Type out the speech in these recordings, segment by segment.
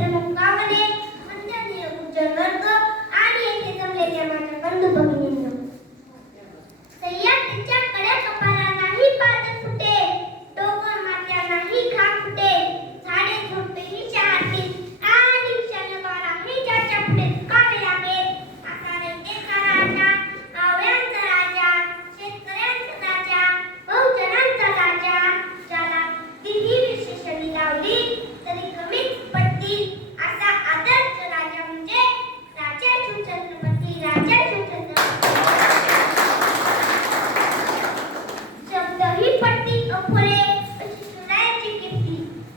प्रमुख गावणे, वंदनीय गुज्जर वर्ग आणि येथे जमलेल्या माझ्या बंधू भगिनींनो, सह्याद्रीच्या कड्या कपाळालाही पाजर फुटे, डोंगर माथ्यालाही घाम फुटे, झाडे झुडपे हिच्या हाती आणि विशालवाडा हे ज्याच्या पुढे झुकावे लागेल, असा रयतेचा राजा, कावळ्यांचा राजा, शेतकऱ्यांचा राजा, बहुजनांचा राजा, ज्याला कितीही विशेषणे लावली तरी कमीच पडतील असा आदर्श राजा म्हणजे राजा शिवछत्रपती राजा शिवछत्रपती. शब्दही पडती अपुरे अशी शिवरायांची कीर्ती,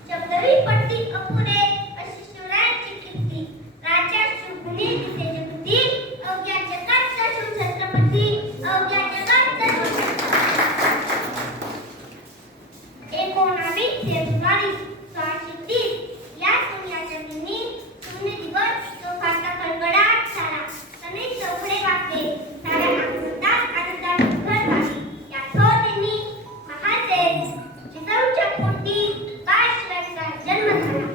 शब्दही पडती अपुरे अशी शिवरायांची कीर्ती, राजा शिवगुणी दिसे जगती, अवघ्या जगाचा शिवछत्रपती, अवघ्या जगाचा शिवछत्रपती. 19 फेब्रुवारी 1630 या सोन्याच्या दिनी शून्य दिवस तो फारसा खळखळाट झाला. सने चौघडे वाजले, साऱ्या आनंदात आनंदात भर झाली. या थोर दिनी महादेव जिजाऊच्या पोटी बाळशिवाजीचा जन्म झाला.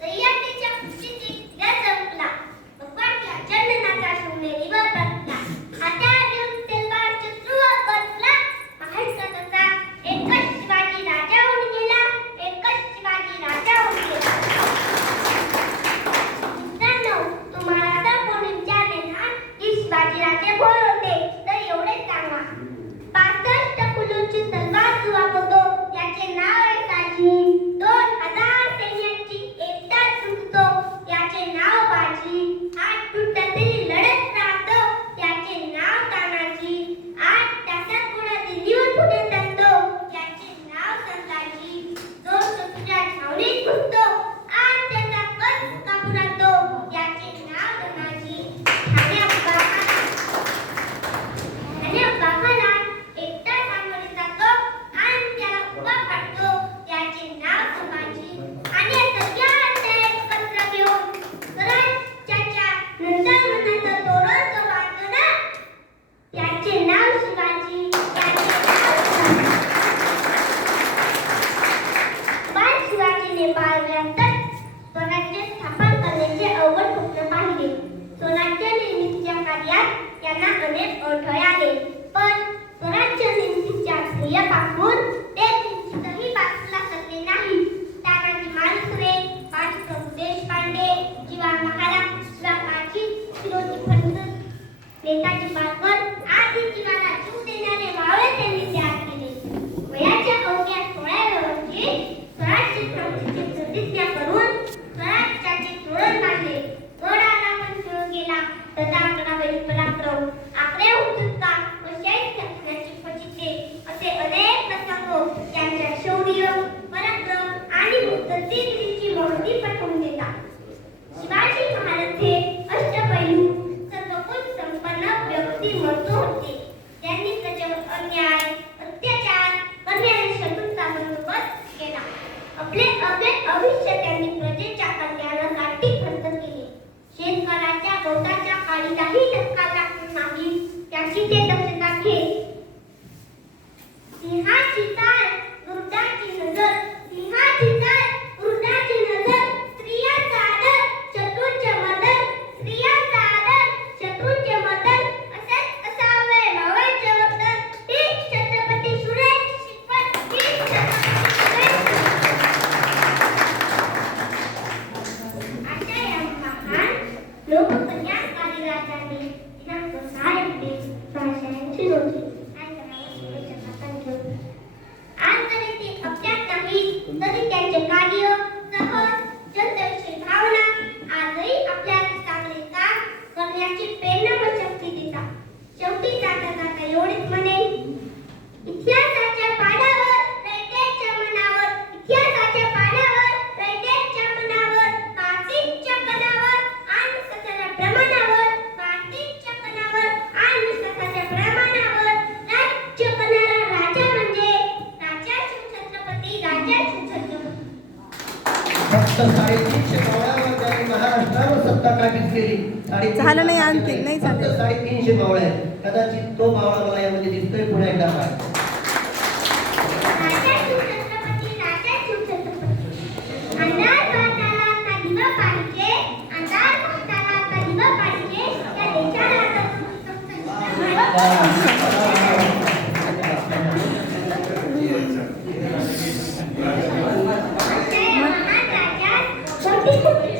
सह्याद्रीच्या कुशीची दिवा चमकला, भगवानच्या चंदनाचा सोनेरी वर परतला. हातात घेऊन तलवार शत्रूवर बसला. महाराष्ट्राचा एकच शिवाजी राजा होऊन गेला, एकच शिवाजी राजा होऊन गेला. मित्रांनो, तुम्हाला जर कोणी विचारले ना की शिवाजी राजे कोण होते तर एवढेच सांगा, 65 किलोची तलवार जुवापतो याचे नाव आहे साजी, 2000 सैन्याची एकटाच सुटतो याचे नाव बाजी, 8 तुटला तरी लढत राहतो याचे नाव तानाजी, 8 तासात पुन्हा दिल्लीहून पुढे जातो याचे नाव संताजी, जो शत्रूच्या छावणीत घुसतो आणि त्याचा कस कापू राहतो याचे नाव धनाजी. आणि बाबाला एकटा सामोरे जातो आणि त्याला उभा काढतो याचे नाव संभाजी. आणि या सगळ्यांचे एकत्र घेऊन स्वराज्याच्या नंतर मनाचं तोरण जो बांधतो ना याचे नाव शिवाजी, याचे नाव संभाजी. बाळ शिवाजीने बाळवयातच स्वराज्य स्थापन करण्याचे अवघड स्वप्न पाहिले. स्वराज्य निर्मितीच्या कार्यात त्यांना अनेक अडथळे आले, पण स्वराज्य निर्मितीच्या ध्येयापासून ते किंचितही बाजूला सरले नाही. तानाजी मालुसरे, बाजीप्रभू देशपांडे, जीवा महाराज, शिवाजी फिरोजी फडणवीस, नेताजी पालकर आदी जीवाला जीव देणारे मावळे त्यांनी तयार केले. वयाच्या अवघ्या 16व्या वर्षी स्वराज्य क्रांतीची प्रतिज्ञा करून स्वराज्याचे धोरण मांडले. गड आला पण खेळून गेला, तदागडावरील पराक्रम, आकडे उठुका व शैत्य असण्याची फजिते असे अनेक प्रसंग त्यांच्या शौर्य, पराक्रम आणि मुत्सद्देगिरीची महती पटवून देतात. शिवाजी महाराज हे अष्टपैलू सर्वगुण संपन्न व्यक्तिमत्व होते. त्यांनी प्रजेवर अन्याय, अत्याचार करणाऱ्या शत्रूंचा बंदोबस्त केला. आपले आयुष्य त्यांनी प्रजेच्या कल्याणासाठी खर्च केले. शेतकऱ्याच्या गवताच्या काळीलाही धक्का लागणार नाही याची ते दक्षता घेत. सिंहाची चाल, गुरुडाची नजर, सिंहाची चाल, गुरुडाची नजर, स्त्रियांचा आदर, शत्रूंचे मर्दन, स्त्रियांचा आदर, शत्रूंचे मर्दन, असेच असावे मावळ्याचे वर्तन. हीच छत्रपती शिवरायांची शिकवण, हीच छत्रपती शिवरायांची अशा या महान लोककल्याणकारी राजाने दिनांक 6 एप्रिल 1680 रोजी आज जरी ते अज्ञात नाही तरी त्यांचे कार्य, सहज, जनतेविषयी भावना आजही आपल्याला चांगले काम करण्याची प्रेरणा व शक्ती देतात. शेवटी जाता जाता एवढेच म्हणे, इतिहासाच्या पानावर, रयतेच्या मनावर, इतिहासाच्या पानावर, रयतेच्या मनावर, मातीच्या कणावर आणि विश्वासाच्या प्रमाणावर, मातीच्या कणावर आणि विश्वासाच्या प्रमाणावर राज्य करणारा राजा म्हणजे राजा शिवछत्रपती, राजा शिवछत्रपती. फक्त 350 मावळ्यावर त्यांनी महाराष्ट्रावर सत्ता काबीज केली. झालं नाही, आणखी नाही झालं. फक्त 350 मावळे. कदाचित तो मावळा मला यामध्ये दिसतोय पुन्हा एकदा काय. राजा शिवछत्रपती, राजा शिवछत्रपती. अंधार भाताला बाई